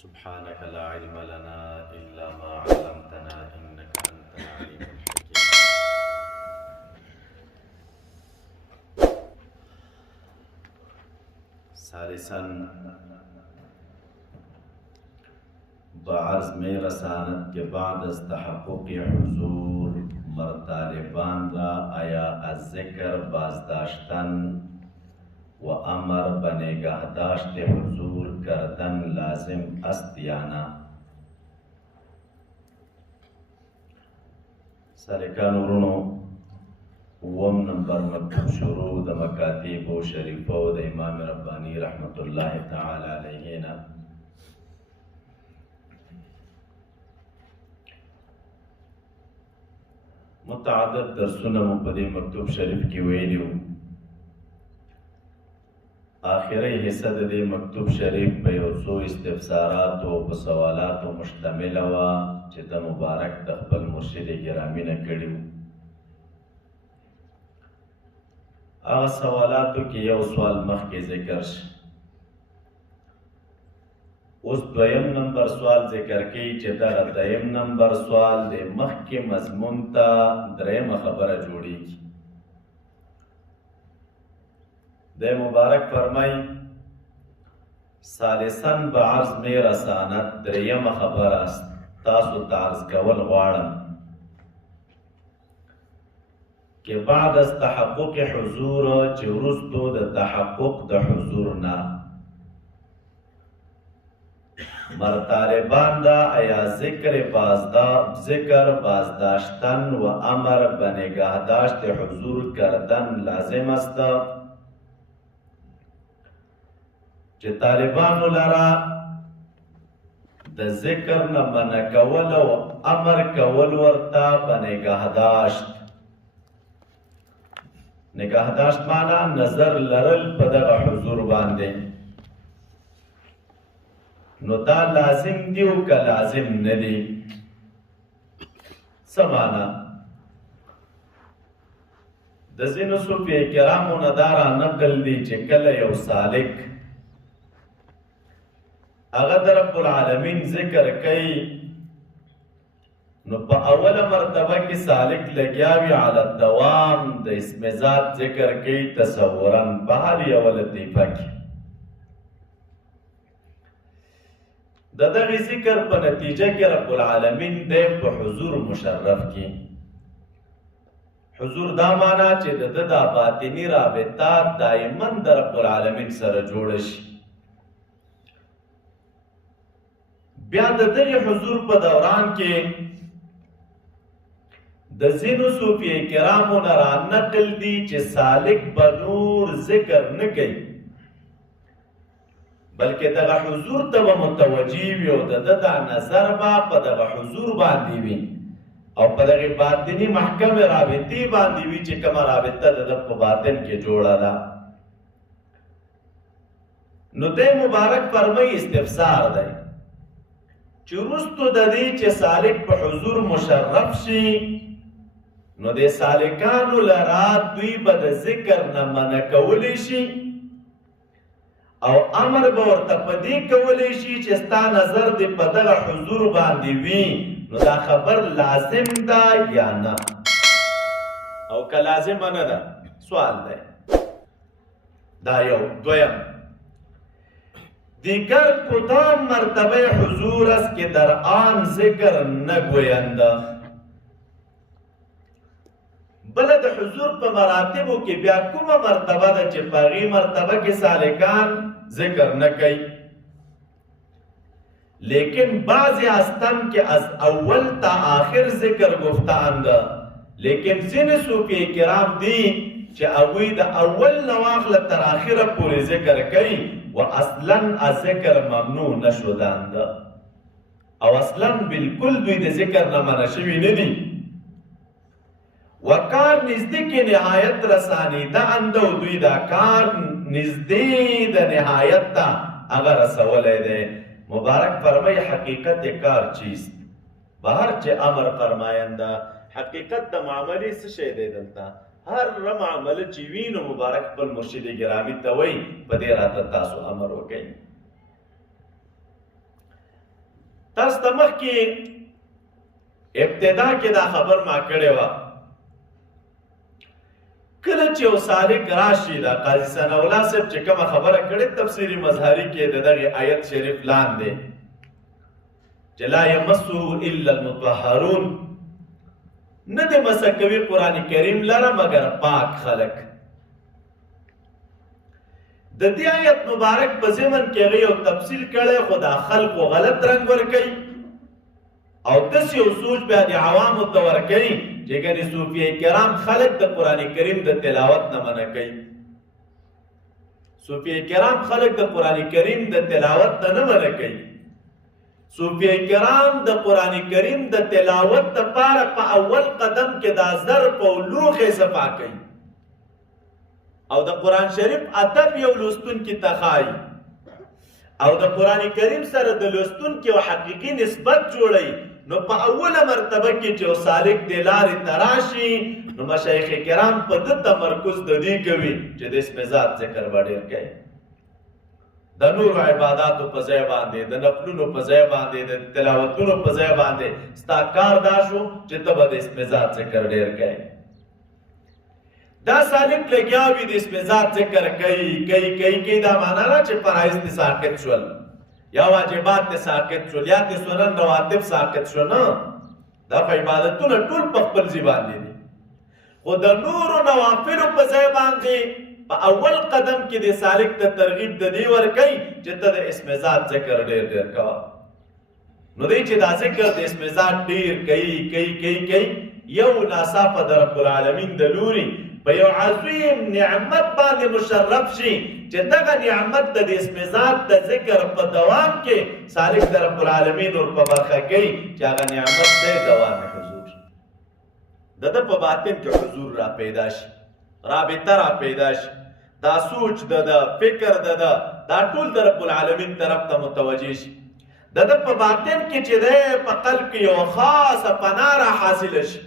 سبحانك لا علم لنا إلا ما علمتنا إنك أنت العليم الحكيم. ثالثا بعرض میں رسانت کے بعد از تحقق حضور مرطالبان را آیا از ذکر بازداشتن و امر بنگهداشت حضور کردن لازم است یا نه؟ سالکان ورونو اوم نمبر مکتوب شروع د مکاتیب و شریفو د امام ربانی رحمت الله تعالی علیه نه متعدد درسونه مو په دې مکتوب شریف کې ویلي وو. آخری حصہ د دې مکتوب شریف په یو څو استفسارات او په سوالاتو مشتمله وه چې د مبارک د خپل مرشد ګرامی نه کړي وو. هغه سوالاتو کې یو سوال مخکې ذکر شي. اوس دویم نمبر سوال ذکر کوي چې دغه دویم نمبر سوال د مخکې مضمون ته درېیمه خبره جوړیږي. د مبارک فرمای ثالثاً به عرض میں رسانت درېیمه خبره است تاسو ته عرض کول غواړم که بعد از تحقق حضور چې وروستو د تحقق د حضور نه مرطالبان را آیا ذکر بازداشتن و امر به نگهداشت حضور کردن لازم است چې طالبانو لرا د ذکر نه منع کول او امر کول ورته په نگهداشت معنا نظر لرل په دغه حضور باندې نو دا لازم دی او که لازم نه دی. څه معنا؟ د ځینو صوفیه کرامو نه دا را نقل دی چې کله یو سالک هغه د رب العالمین ذکر کوي نو په اوله مرتبه کې سالک لګیا وي علی الدوام د اسم ذات ذکر کوي تصورا په هر یوه لطیفه کې د دغې ذکر په نتیجه کې رب العالمین دی په حضور مشرف کې. حضور دا معنا چې د ده دا باطني رابطه دایما د رب العالمین سره جوړه شي. بیا د دغې حضور په دوران کې د ځینو صوفیه کرامو نه را نقل دي چې سالک به نور ذکر نه کوي بلکې دغه حضور ته به متوجه وي او د ده دا نظر به په دغه حضور باندې وي او په دغې باطني محکم رابطې باندې وي چې کومه رابطه د ده په باطن کې جوړه ده. نو دی مبارک فرمایي استفسار دی چې وروستو د دې چې سالک په حضور مشرف شي نو د سالکانو لرا دوی به د ذکر نه منع کولی شي او امر به ورته په دې کولی شي چې ستا نظر دې په دغه حضور باندې وي نو دا خبر لازم ده یا نه او که لازمه نه ده سوال دی. دا یو. دویم دیگر کدام مرتبه حضور است که در آن ذکر نگویند؟ بله د حضور په مراتبو کې بیا کومه مرتبه ده چې په هغې مرتبه کې سالکان ذکر نه کوي لیکن بعضی هستند که از اول تا آخر ذکر گفته‌اند لیکن ځینې صوفیه کرام دي چې هغوی د اول نه واخله تر آخره پورې ذکر کوي و اصلا از ذکر ممنوع نشدند او اصلا بالکل دوی د ذکر نه منع شوي نه دي و کار نزدې کې نهایت رسانیده اند او دوی دا کار نزدې د نهایت ته هغه رسولی دی. مبارک فرمای حقیقت کار چیست؟ به هر چه امر فرماینده حقیقت د معاملې څه شی دی دلته؟ هر معامله چې وي نو مبارک خپل مرشد ګرامی ته وایي په دې راته تاسو امر وکئ. تاسو ته مخکې ابتدا کې دا خبر ما کړې وه کله چې یو سالک راشي دا قاضي ثناء الله صاحب چې کومه خبره کړې تفسیري مظهري کې د دغه آیت شریف لاندې چې لا یمسه الا المطهرون نه د مسه کوي قرآن کریم لره مگر پاک خلق د دې آیت مبارک په ضمن کې هغه یو تفصیل کړی خو دا خلقو غلط رنګ ورکوي او داسې یو سوچ بیا د عوامو ته ورکوي چې ګنې صوفیه کرام خلق د قرآن کریم د تلاوت نه منع کوي صوفیه کرام خلق د قرآن کریم د تلاوت نه منع کوي صوفیه کرام د قرآن کریم د تلاوت دپاره په اول قدم کې دا ظرف او لوښې صفا کوي او د قرآن شریف ادب یو لوستونکي ته ښایي او د قرآن کریم سره د لوستونکي یو حقیقي نسبت جوړوي نو په اوله مرتبه کې چې یو سالک د لارې ته راشي نو مشایخ کرام په ده تمرکز د دې کوي چې د اسم ذات ذکر به ډېر کوي د نور عباداتو په ځای باندې د نفلونو په ځای باندې د تلاوتونو په ځای باندې ستا کار دا شو چې ته به د اسم ذات ذکر ډېر کوي دا سالک لګیا وي د اسم ذات ذکر کوي دا معنا نه چې فرایض دې ساقط شول یا واجبات دې ساقط شول یا دې سنن رواتب ساقط شو نه دا په عبادتونو ټول په خپل ځای باندې دي خو د نورو نوافلو په ځای باندې په اول قدم کې د سالک ته ترغیب د دې ورکوي چې ته د اسم ذات ذکر ډېر کوه نو دی چې دا ذکر د اسم ذات ډېر کوي یو ناڅاپه د رب العالمین د لوري په یو عظیم نعمت باندې مشرف شي چې دغه نعمت د اسم ذات د ذکر په دوام کې سالک د رب العالمین ور په برخه کوي چې هغه نعمت د دوام حضور د په باطن کې حضور را پیدا شي رابطه را پیدا شي دا سوچ د فکر د دا ټول د رب العالمین طرف ته متوجه شي د په باطن کې چې د په قلب کې یو خاصه پناه را حاصله شي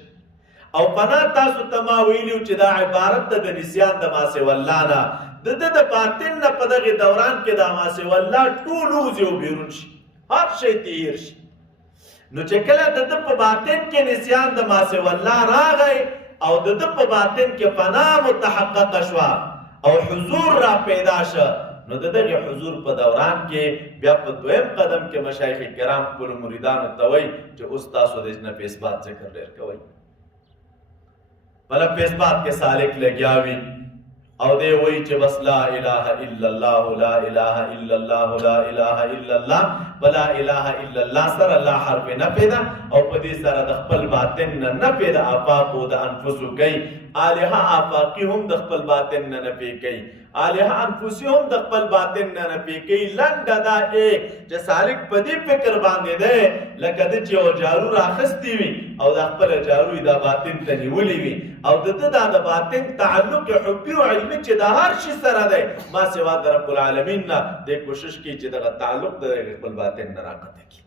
او پناه تاسو ته ما ویلو چې دا عبارت ده د نسیان د ما سوی الله نه د باطن نه په دغه دوران کې د ما سوی الله ټول وځي او بیرون شي هر شی تیر شي نو چې کله د په باطن کې نسیان د ما سوی الله راغی او د په باطن کې پناه متحقق شوه او حضور را پیدا شه نو د دغه حضور په دوران کې بیا په دویم قدم کې مشایخ کرام خپل مریدانو ته وایي چې اوس تاسو د نفي اثبات ذکر ډېر کوئ په نفي اثبات کې سالک لګیا وي او دی وایي چې بس لا اله الا الله لا اله الا الله لا اله الا الله بلا اله الا الله سره لا حرف نفي ده او په دې سره د خپل باطن نه نفي د آفاق او د انفسو کوي الها آفاقي هم د خپل باطن نه نفي کوي الها انفسي هم د خپل باطن نه نفي کوي لنډه دا چې سالک په دې فکر باندې ده لکه د چې یو جارو راخستی وي او د خپل جارو د باطن ته نیولې وي او د باطن تعلق حبي او علمي چې د هر شي سره ده ما سوا د رب العالمین نه د کوشش کوي چې دغه تعلق د خپل باطن نه راقطه کړي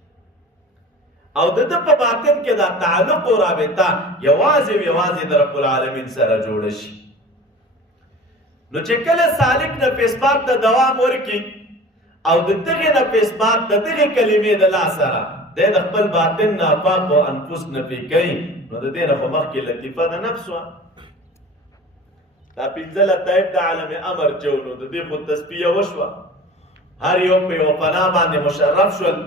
او د په باطن کې دا تعلق او رابطه یوازې د رب العالمین سره جوړ شي نو چې کله سالک نفي اثبات ته دوام ورکړي او د دغه نفي اثبات د دغه کلمې د لا سره د خپل باطن نه پاک او انفس نفي کوي نو د دې نه خو مخکې لطیفه د نفس وه دا پنځه لطایف د عالم امر چې نو د دې خو تسبیه وشوه هر یو په یو فنا باندې مشرف شول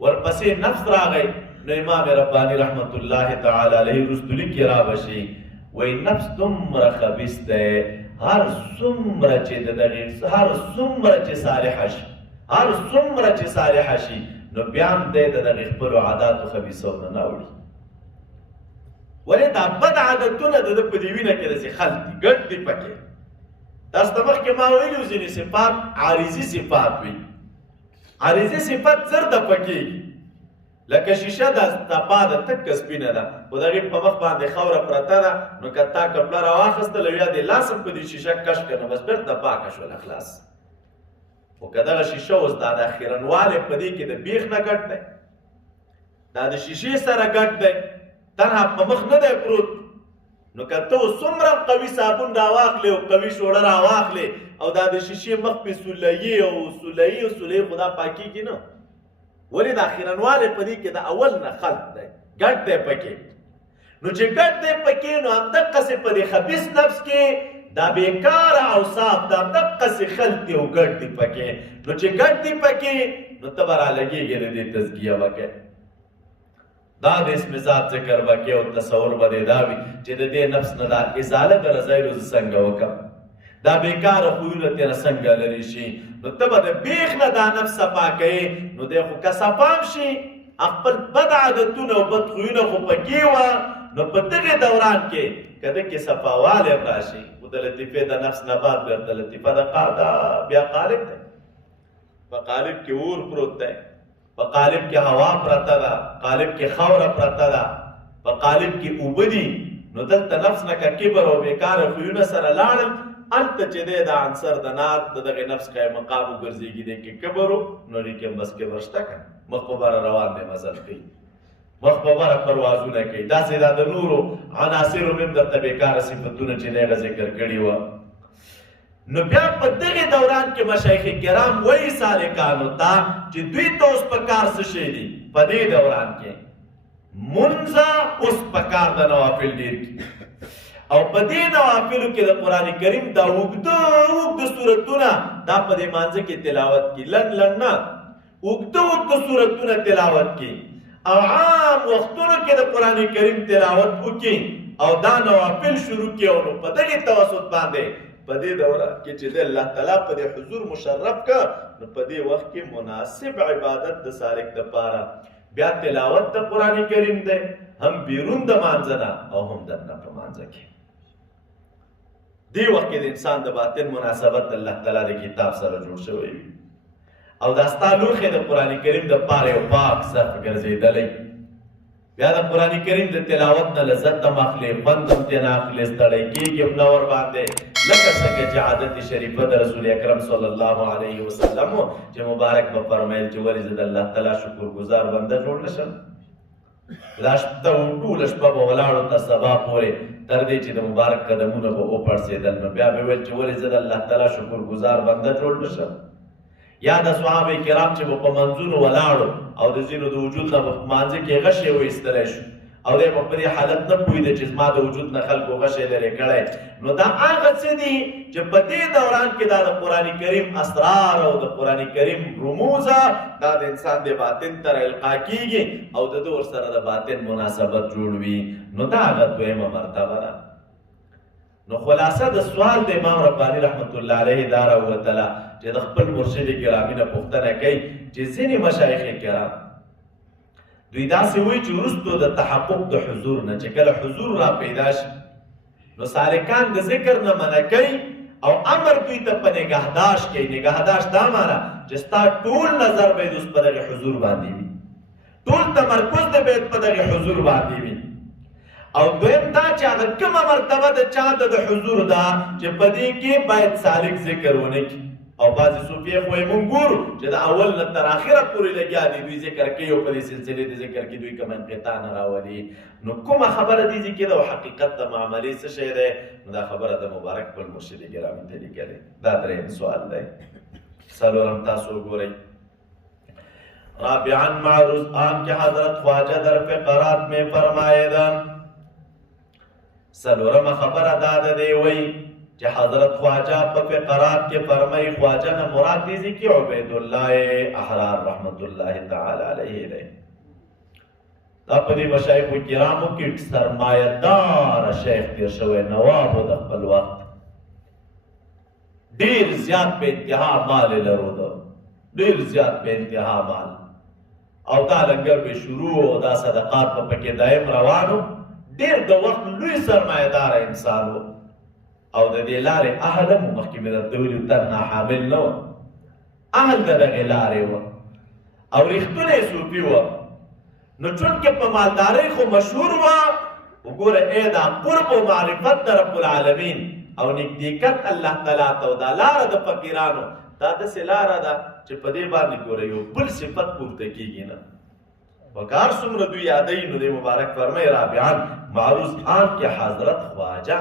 ورپسې نفس راغی نو امام ربانی رحمت الله تعالی علیه رسول کې را بشي وای نفس دومره خبیث دی هر څومره چې هر څومره چې صالح شي نو بیا هم دی د دغه خپلو عاداتو خبیثونه نه اوړي ولې دا بد عادتونه د په دې وینه کې داسې خلط دي ګډ دي پکې تاسو ته مخکې ما ویلي ځینې صفات عارضي صفات وي عارضي صفت زر د پکې لکه شیشه د تپا د تک سپینه ده خو د هغې په مخ باندې خاوره پرته ده نو که تا کپله راواخیستله یا د لاسم په دې شیشه کش کړه نو بس بېرته پاکه شوله خلاص خو که دغه شیشه اوس دا د خیرنوالی په دې کې د بیخ نه ګډ دی دا د شیشې سره ګډ دی تنها په مخ نه دی پروت نو که ته اوس څومره قوي صابون راواخلې او قوي شوړه راواخلې او دا د شیشې مخ پې سولهیي او سولهیي خو دا پاکېږي نه ولې د اخیرنواله په دې کې د اول نه خلط دی ګډ دی پکې نو چې ګډ دی پکې نو همدقسې په دې خبیث نفس کې دا بیکاره اوصاف دا همدقسې خلط دی او ګډ دی پکې نو چې ګډ دی پکې نو ته به رالګېږې د دې تزکیه وکړې دا د اسم ذات ذکر وکړې او تصور به دې دا وي چې د دې نفس نه دا ازاله د رضایلو زه څنګه وکړم دا بیکاره خویونه تېنه څنګه لرې شي نو ته به د بیخ نه دا نفس صفا کوې نو دی خو که صفام شي خپل بد عادتونه او بد خویونه خو پکې وه نو په دغې دوران کې که دکې صفاوالی هم راشي خو د لطیفې د نفس نه بعد بیرته لطیفه دا بیا قالب دی په قالب کې اور پروت دی په قالب کې هوا پرته ده قالب کې خاوره پرته ده په قالب کې اوبه دي نو دلته نفس نه که کبر او بیکاره خویونه سره لاړل هلته چې دی دا عنصر د نات د دغې نفس قایم مقام وګرځېږي دی کې کبر و نو هغې کې هم بس کبر شته که مخ په بره روان دی مزل کوي مخ په بره پروازونه کوي داسې دا د نورو عناصرو مې هم درته بیکاره صفتونه چې دی هغه ذکر کړي وه نو بیا په دغې دوران کې مشایخ کرام وایي سالکانو ته چې دوی ته اوس په کار څه شی دي په دې دوران کې مونځ اوس په کار د نوافل ډېر کړي او په دې نوافلو کې د قرآن کریم دا اوږده صورتونه دا په دې مانځه کې تلاوت کړي لنډ لنډ نه اوږده صورتونه تلاوت کړي او عام وختونو کې د قرآن کریم تلاوت وکړي او دا نوافل شروع کړي او نو په دغې توسط باندې په دې دوره کې چې د الله تعالی په دې حضور مشرف که نو په دې وخت کې مناسب عبادت د سالک دپاره بیا تلاوت د قرآن کریم دی هم بیرون د مانځه نه او هم دننه په مانځه کې دې وخت کې د انسان د باطن مناسبت د الله تعالی د کتاب سره جوړ شوی وي او دا ستا لوښی د قرآن کریم دپاره یو پاک صرف ګرځېدلی بیا د قرآن کریم د تلاوت نه لذت هم اخلي خوند هم ترېنه اخلي ستړی کېږي هم نه ورباندې لکه څنګه چې عادت شریفه د رسول اکرم صلی الله علیه وسلم چې مبارک به فرمیل چې ولې زه د الله تعالی شکرګزار بنده جوړ نه شم دا شپه ټوله شپه به ولاړو تر سبا پورې تر دې چې د مبارک قدمونه به وپړسېدل نو بیا به ویل چې ولې زه د الله تعالی شکرګزار بنده جوړ نه شم یا د صحابه کرام چې په منځونو ولاړو او د ځینو د وجود نه په مانځه کې غشی وایستلی شو او دی په دې حالت نه پوهېده چې زما د وجود نه خلکو غشی لرې کړی نو دا هغه څه دي چې په دې دوران کې دا د قرآن کریم اسرار او د قرآن کریم رموزه دا د انسان د باطن تر القا کېږي او د ده ورسره د باطن مناسبت جوړ وي نو دا هغه دویمه مرتبه ده نو خلاصه د سوال د امام رباني رحمت الله علیه دا راووتله چې د خپل مرشد ګرامی نه پوښتنه کوي چې ځینې مشایخ کرام دوی داسې وایي چې وروستو د تحقق د حضور نه چې کله حضور را پیدا شي نو سالکان د ذکر نه منع کوي او امر دوی ته په نگهداشت کوي نگهداشت دا معنی چې ستا ټول نظر باید اوس په دغې حضور باندې وي ټول تمرکز دې باید په دغې حضور باندې وي او دویم دا چې هغه کومه مرتبه د چا د حضور ده چې په دې کې باید سالک ذکر ونه کړي او بعضې صوفیې خو یې مونږ ګورو چې د اول نه تر اخره پورې لګیا دي دوی ذکر کوي او په دې سلسلې د ذکر کې دوی کوم انقطاع نه راولي نو کومه خبره دې ذکر ده او حقیقت د معاملې څه شی دی نو دا خبره د مبارک خپل مرشد ګرامی ته لیکلی دا درېیم سوال دی څلورم تاسو وګورئ رابعا معروض آن کہ حضرت خواجہ در فقرات میں فرمائے څلورم خبره دا ده دی وایي چې حضرت خواجہ په فقرات کې فرمایي خواجہ نه مراد دې ځي کې عبید الله احرار رحمت الله تعالی علیه دی دا په دې مشایخو کرامو کې سرمایه دار شیخ تیر شوی نواب د خپل وخت ډېر زیات په انتها مال لرو ډېر زیات په انتها مال او دا لنګر به شروع او دا صدقات په پکې دایم روانو ډېر د وخت لوی سرمایه دار انسان و او د دې لارې اهل هم مخکې مې درته ویلي تنها حامل نه وه اهل د دغې لارې وه او ریښتونه یې صوفي وه نو چونکې په مالدارۍ خو مشهور وه وګوره ای دا قرب و معرفت د رب العالمین او نږدېکت الله تعالی ته او دا لاره د فقیرانو دا داسې لاره ده چې په دې باندې ګوره یو بل صفت پورته کېږي نه وکار څومره دوی یادوي نو دې مبارک فرمایي رابعان معروض آن کې حضرت خواجه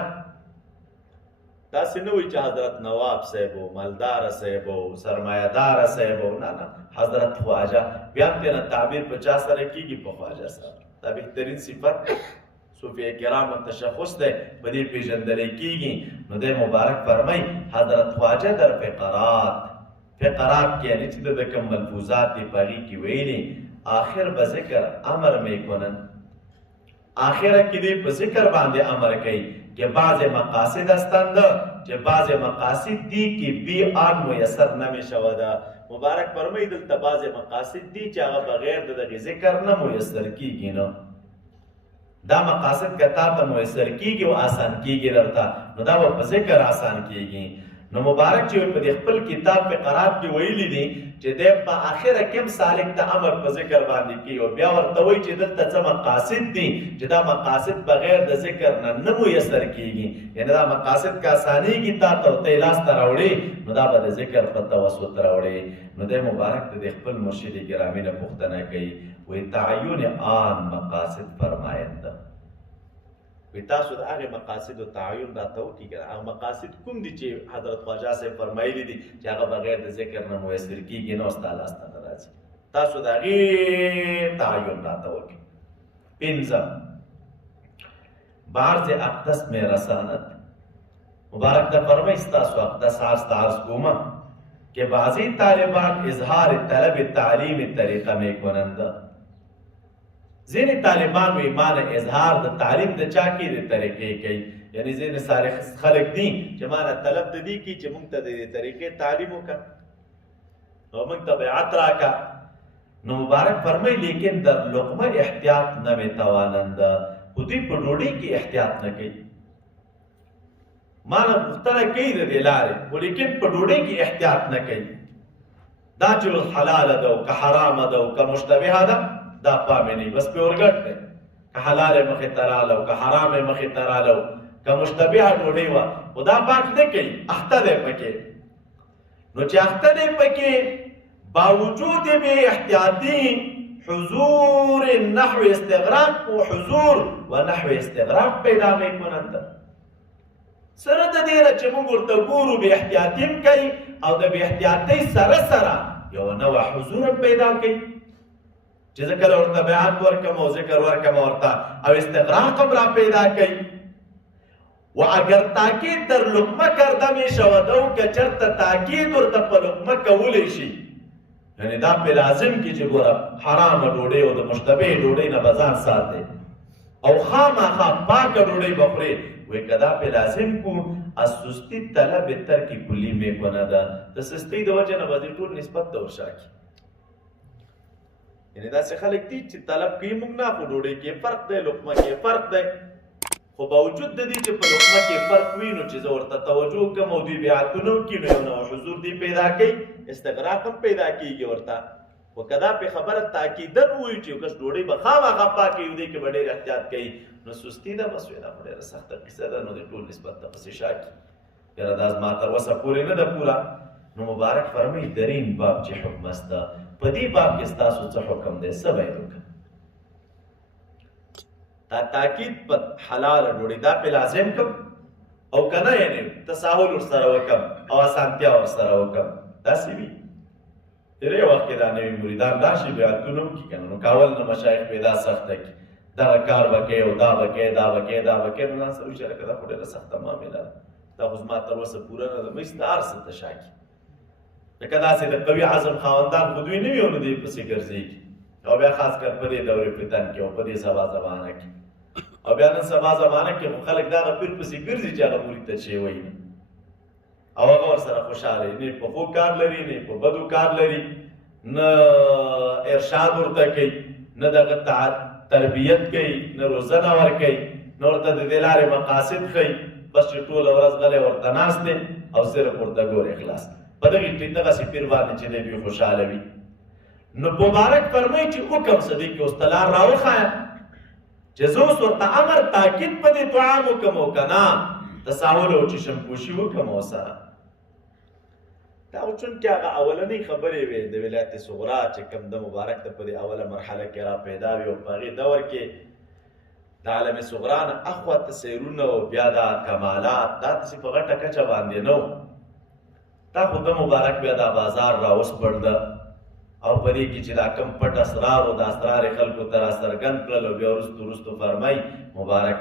داسې نه وي چې حضرت نواب صاحب و مالدار صاحب و سرمایه‌دار صاحب و نه حضرت خواجه بیا هم تېنه تعبیر په چا سره کېږي په خواجه سره دا بهترین صفت صوفیه کرامو تشخص دی په دې پېژندلی کېږي نو دی مبارک فرمای حضرت خواجه در فقرات کې یعنی چې د کوم ملفوظات دي په هغې کې ویلي آخر به ذکر امر میکنن آخره کې دی په ذکر باندې امر کوي که بعض مقاصد هستند چې بعض مقاصد دي که بی آن میسر نمی شود مبارک فرمایي دلته بعض مقاصد دي چې هغه بغیر د دغې ذکر نه میسر کېږي نو دا مقاصد که تا ته میسر کېږي او آسان کېږي درته نو دا به په ذکر آسان کېږي نو مبارک چې په دې خپل کتاب فقرات کې ویلي دي چې دی په آخره کې هم سالک ته امر په ذکر باندې کوي او بیا ورته وایي چې دلته څه مقاصد دي چې دا مقاصد بغیر د ذکر نه نه میسر کېږي یعنې دا مقاصد که اسانېږي تا ته او ته یې لاسته راوړې نو دا به د ذکر په توسط راوړې نو دی مبارک د دې خپل مرشد ګرامی نه پوښتنه کوي وایي تعین آن مقاصد فرماینده وی تاسو د هغې مقاصدو تعین راته وکړي که هغه مقاصد کوم دي چې حضرت خواجه صاحب فرمایلي دي چې هغه بغیر د ذکر نه میسر کېږي نو ستا لاسته نه راځي تاسو د هغې تعین راته وکړي پنځم بعض اقدس میں رسانت مبارک ته فرمایي ستاسو اقدس عرض ته عرض کومه که بعضی طالبان اظهار طلب تعلیم طریقه میکنند ځینې طالبان وی ما نه اظهار د تعلیم د چا کې د طریقې کوي یعنې ځینې صالح خلک دي چې ما نه طلب د دې کوي چې موږ ته د دې طریقې تعلیم وکړه او موږ ته بیعت راکړه نو مبارک فرمایي لیکن در لقمه احتیاط نمیتوانند خو دوی په ډوډۍ کې احتیاط نه کوي ما نه پوښتنه کوي د دې لارې خو لیکن په ډوډۍ کې احتیاط نه کوي دا چې حلاله ده او که حرامه ده او که مشتبهه ده دا پامې نه بس پې ورګډ دی که حلال یې مخې ته راغله او که حرام یې مخې ته راغله که مشتبهه ډوډۍ وه خو دا پاک نه کوي اخته دی پکې نو چې اخته دی پکې باوجود بې احتیاطي حضور نحو استغراق و حضور و نحو استغراق پیدا میکنند سره د دې نه چې موږ ورته ګورو بې احتیاطي هم کوي او د بې احتیاطۍ سره سره یو نوع حضور هم پیدا کوي چې زه کله ورته بیعت ورکړم او ذکر ورکړم ورته او استغراق هم را پیدا کوي و اگر تاکید در لقمه کرده می شود او که چرته تاکید ورته په لقمه کولی شي یعنې دا پې لازم کړي چې ګوره حرامه ډوډۍ او د مشتبه ډوډۍ نه به ځان ساتئ او خامخا پاکه ډوډۍ به خورې وایي که دا پې لازم کړو از سستی طلب ترک کلي میکند د سستۍ د وجې نه به دې ټول نسبت ته ورشا کړي یعنی داسې خلک دي چې طلب کوي موږ نه خو ډوډۍ کې فرق دی لقمه کې فرق دی خو باوجود د دې چې په لقمه کې فرق وي نو چې زه ورته توجه کوم او دوی بیعتونه وکړي نو یو نوع حضور دوی پیدا کوي استغراق هم پیدا کېږي ورته خو که دا پې خبره تاکیدن ووایو چې یو کس ډوډۍ به خامخا پاکه وي دې کې به ډېر احتیاط کوي نو سستي ده بس وایي دا خو ډېره سخته قصه ده نو د ټول نسبت ته پسې شا کړي یاره دا زما تر اوسه پورې نه ده پوره نو مبارک فرمایي درین باب چې حکم است ده په دې باب کې ستاسو څه حکم دی څه به یې وکړم دا تاکید په حلاله ډوډۍ دا پې لازم کړم او که نه یعنې تساهل ورسره وکړم او اسانتیا ورسره وکړم داسې وي ډېری وخت کې دا نوي مریدان راشي بیعتونه وکړي که نه نو کاول نه مشایخ پیدا سخته کړي دغه کار به کوې او دا به کوې دا به کوې دا به کوې نو ځان سره وایي چې لکه دا خو ډېره سخته معامله ده دا خو زما تر اوسه پوره نه ده مې ستا هر څه ته شا کړي لکه داسې د قوي عزم خاوندان خو دوی نه وي او نه دوی پسې ګرځېږي او بیا خاص کر په دې دورې فتن کې او په دې سبا زمانه کې او بیا نن سبا زمانه کې خو خلک دغه پیر پسې ګرځي چې هغه مرید ته چې وایي او هغه ورسره خوشحاله نه په ښو کار لري نه په بدو کار لري نه ارشاد ورته کوي نه دغه تربیت کوي نه روزنه ورکوي نه ورته د دې لارې مقاصد ښیي بس چې ټوله ورځ غلی ورته ناست دی او صرف ورته ګوري خلاص په دغسې پیر باندې چې دی دوی خوشحاله وي نو مبارک فرمایي چې حکم څه دی کې اوس ته لار راوښایه چې زه اوس ورته امر تاکید په دې طعام وکړم او که نه تساهل او چشمپوشي وکړم ورسره دا خو چونکې هغه اولنۍ خبرې وې د ولایت صغرا چې کوم د مبارک ته په دې اوله مرحله کې را پیدا وي او په هغې دور کې د عالم صغرا نه اخواته سیرونه او بیا دا کمالات دا داسې په غټه کچه باندې نه و. دا خو د مبارک بیا دا بازار را وسپړده او په دې کې چې دا کم پټ اسرار او د اسرار خلکو ته راڅرګند کړل او بیا وروستو فرمایي مبارک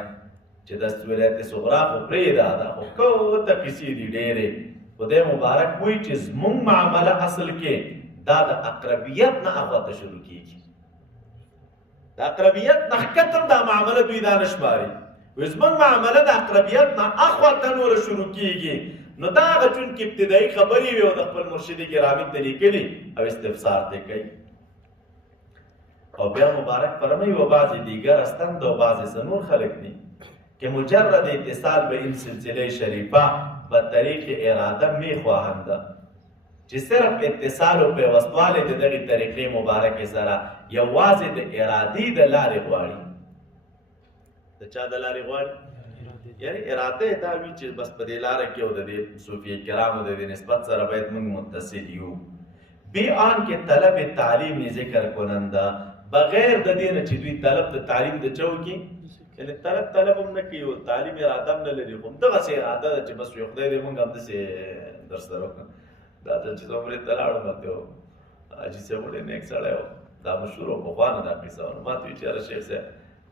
چې د ولایت صغرا خو پرېږده دا خو کوته کیسې دي ډېرې. خدای مبارک وایي چې زموږ معامله اصل کې دا د اقربیت نه اخواته شروع کېږي. د اقربیت نه ښکته دا معامله دوی دا نه شماري. وایي زموږ معامله د اقربیت نه اخواته نوره شروع کېږي. نو دا هغه چونکې ابتدایي خبرې وي او د خپل مرشد ګرامي ته لیکلي او استفسار ته کوي. او بیا مبارک فرمایي و بعضې دیگر هستند و بعضې نور خلک دي که مجرد اتصال به این سلسله شریفه به طریق اراده میخواهند چې صرف اتصال او پیوستوالی د دغې طریقې مبارکې سره یوازې د ارادې د لارې غواړي. د چا د لارې غواړي؟ یعنی اراده دا وي چې بس په دې لاره کې او د دې صوفیه کرامو د دې نسبت سره باید موږ متصل یو. بی آن که طلب تعلیم ذکر کننده بغیر د دې نه چې دوی طلب د تعلیم د چا وکړي، یعنی طلب هم نه کوي او تعلیم اراده هم نه لري، خو همدغسې اراده ده چې بس یو خدای دې موږ همداسې درس سره وکړو. دا چې عمرې ته لاړم هلته حاجي صاحب ډېر نیک سړی و، دا مشهور و پخوا نه دا قصه وه. نو ما ته وایي چې یاره شیخ صاحب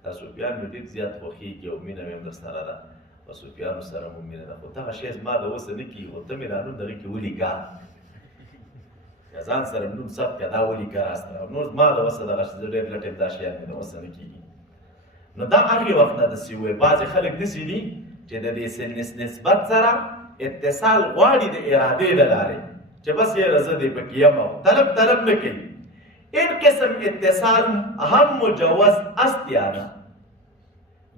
دا صوفیان مې ډېر زیات خوښېږي او مینه مې هم درسره ده، په صوفیانو سره مو مینه ده، خو دغه شی زما د اوسه نه کېږي، خو ته مې دا نوم دغې کې ولیکه، یا ځان سره نوم ثبت کړه دا ولیکه راسره. نور زما د اوسه دغه زه ډېر لټ یم دا شیان مې د اوسه نه کېږي. نو دا هغې وخت نه داسې ووایي. بعضې خلک داسې دي چې د دې نسبت سره اتصال غواړي د ارادې له لارې چې بس یاره زه دې پکې یم او طلب نه کوي. این قسم اتصال هم مجوز است یا نه؟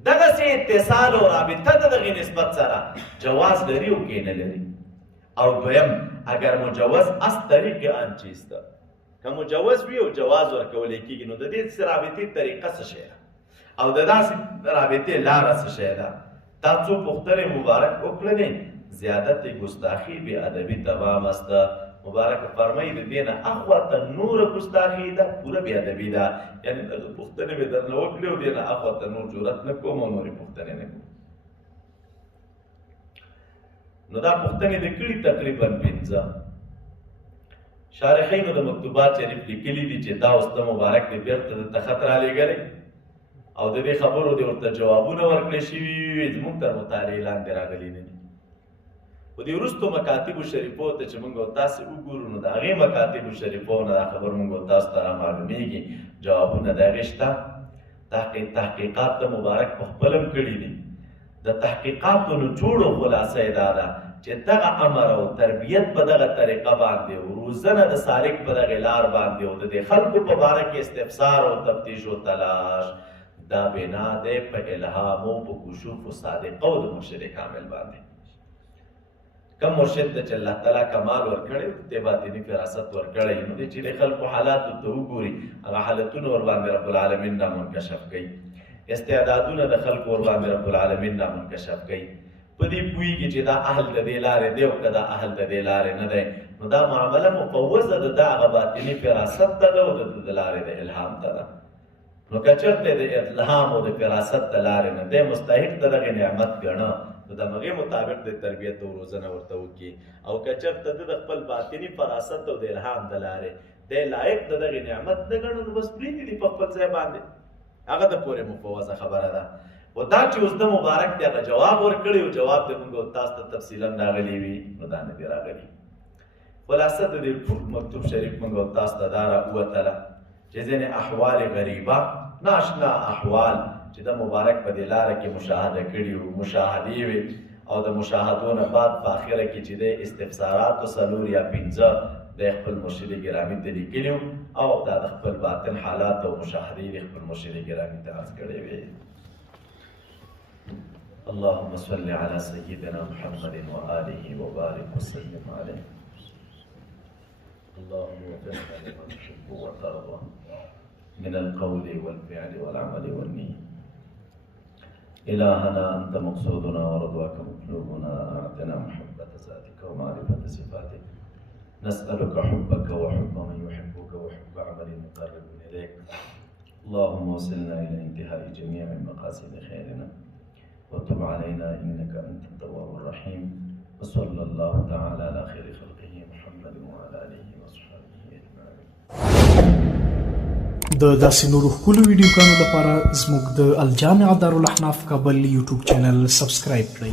دغسې اتصال او رابطه د دغې نسبت سره جواز لري او کې نه لري. او دویم اگر مجوز است طریق آن چیز ده، که مجوز وي او جواز ورکولی کېږي نو د دې رابطې طریقه څه شی ده او د داسې رابطې لاره څه شی ده؟ دا څو پوښتنې مبارک وکړلې. زیادت ګستاخی بې ادبي تمام است. مبارک فرمایي د دې نه اخواته نوره ګستاخي ده، پوره بې ادبي ده. یعنې دغه پوښتنې مې درنه وکړې او دې نه اخواته نور جرأت نه کوم او نورې پوښتنې نه کوم. نو دا پوښتنې د کړي تقریبا 5. شارحینو د مکتوبات شریف لیکلي دي چې دا اوس د مبارک د بیرته د خط رالیږلی او د دې خبرو د ورته جوابونه ورکړی شوي وي، زموږ تر مطالعې لاندې راغلي نه دي. خو د وروستو مکاتبو شریفو ته چې موږ او تاسې وګورو نو د هغې مکاتبو شریفو نه دا خبر موږ او تاسو ته رامعلومېږي، جوابونه د هغې شته. تحقیقات د مبارک په خپل هم کړي دي. د تحقیقاتو نچوړو خلاصه یې دا ده چې دغه امر او تربیت په دغه طریقه باندې او روزنه د سالک په دغې لار باندې او د دې خلکو په باره کې استفسار او تفتیش او تلاش دا بنا دی په الهام او په کشوف و صادقه او د مرشد کامل باندې. کم مرشد ته چې الله تعالی کمال ورکړی د باطني فراست ورکړی نو دی چې د خلکو حالاتو ته وګوري هغه حالتونه ورباندې رب العالمین را منکشف کوي، استعدادونه د خلکو ورباندې رب العالمین را منکشف کوي. په دې پوهېږي چې دا اهل د دې لارې دی او که دا اهل د دې لارې نه دی. نو دا معامله مفوضه ده د هغه باطني فراست ته ده او د لارې د الهام ته ده. نو که چېرته د الهام او د فراست د لارې نه دی مستحق د دغې نعمت ګڼه نو د هغې مطابق د تربیت او روزنه ورته وکړي. او که چېرته د خپل باطني فراست او د الهام د لارې دی لایق د دغې نعمت نه ګڼو نو بس پرېږدي دي په خپل ځای باندې، هغه د پورې مفوضه خبره ده. خو دا چې اوس د مبارک دی هغه جواب ورکړی او جواب د موږ او تاسو ته تفصیلا راغلی وي نو دا نه دي راغلي. خلاصه د دې ټول مکتوب شریف موږ او تاسو ته دا راووتله چې ځینې احوال غریبه ناشنا احوال چې د مبارک په دې لاره کې مشاهده کړي وو، مشاهدې وې او د مشاهدو نه بعد په آخره کې چې د استفساراتو 4 یا 5 د خپل مرشد ګرامي ته لیکلي وو او دا د خپل باطن حالات او مشاهدې د خپل مرشد ګرامي ته عرض کړې وې. اللهم صل على سيدنا محمد وآله وبارك وسلم عليه. اللهم وفقنا لما تحب وترضى من القول والفعل والعمل والنية. إلهنا أنت مقصودنا ورضواك مطلوبنا، أعطنا محبة ذاتك ومعرفة صفاتك. نسألك حبك وحب من يحبك وحب عمل مقرب إليك. اللهم وصلنا إلى انتهاء جميع مقاصد خيرنا وتب علينا إنك أنت التواب الرحيم وصلى الله تعالى على خير خلقه محمد وعلى آله وصحبه أجمعين. د داسې نورو ښکلو ویډیوګانو لپاره زموږ د الجامع دارالاحناف کابل یوټیوب چینل سبسکرایب کړئ.